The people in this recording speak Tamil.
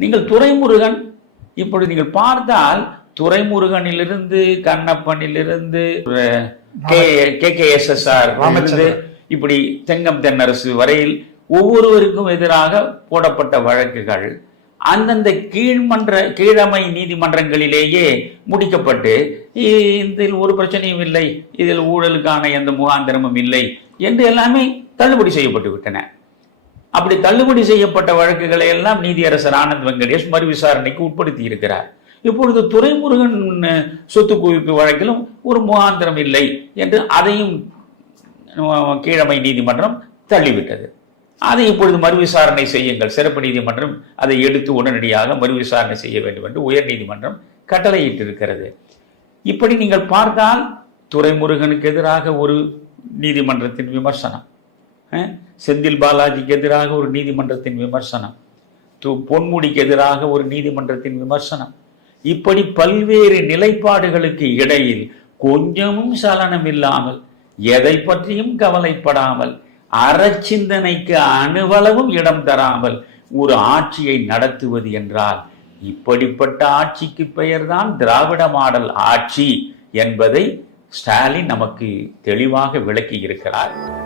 நீங்கள் துரைமுருகன் இப்பொழுது நீங்கள் பார்த்தால் துரைமுருகனிலிருந்து கண்ணப்பனிலிருந்து K K K S S R. இப்படி தெங்கம் தென்னரசு வரையில் ஒவ்வொருவருக்கும் எதிராக போடப்பட்ட வழக்குகள் அந்தந்த கீழ்மன்ற கீழமை நீதிமன்றங்களிலேயே முடிக்கப்பட்டு இதில் ஒரு பிரச்சனையும் இல்லை இதில் ஊழலுக்கான எந்த முகாந்திரமும் இல்லை என்று எல்லாமே தள்ளுபடி செய்யப்பட்டு விட்டன அப்படி தள்ளுபடி செய்யப்பட்ட வழக்குகளை எல்லாம் நீதியரசர் ஆனந்த் வெங்கடேஷ் மறு விசாரணைக்கு உட்படுத்தி இருக்கிறார். இப்பொழுது துரைமுருகன் சொத்து குவிப்பு வழக்கிலும் ஒரு முகாந்திரம் இல்லை என்று அதையும் கீழமை நீதிமன்றம் தள்ளிவிட்டது. அதை இப்பொழுது மறு விசாரணை செய்யுங்கள். சிறப்பு நீதிமன்றம் அதை எடுத்து உடனடியாக மறு விசாரணை செய்ய வேண்டும் என்று உயர் நீதிமன்றம் கட்டளையிட்டிருக்கிறது. இப்படி நீங்கள் பார்த்தால் துரைமுருகனுக்கு எதிராக ஒரு நீதிமன்றத்தின் விமர்சனம். செந்தில் பாலாஜிக்கு எதிராக ஒரு நீதிமன்றத்தின் விமர்சனம். து- பொன்முடிக்கு எதிராக ஒரு நீதிமன்றத்தின் விமர்சனம். இப்படி பல்வேறு நிலைப்பாடுகளுக்கு இடையில் கொஞ்சமும் சலனம் இல்லாமல் எதை பற்றியும் கவலைப்படாமல் அறச்சிந்தனைக்கு அணுவளவும் இடம் தராமல் ஒரு ஆட்சியை நடத்துவது என்றால் இப்படிப்பட்ட ஆட்சிக்கு பெயர்தான் திராவிட மாடல் ஆட்சி என்பதை ஸ்டாலின் நமக்கு தெளிவாக விளக்கி இருக்கிறார்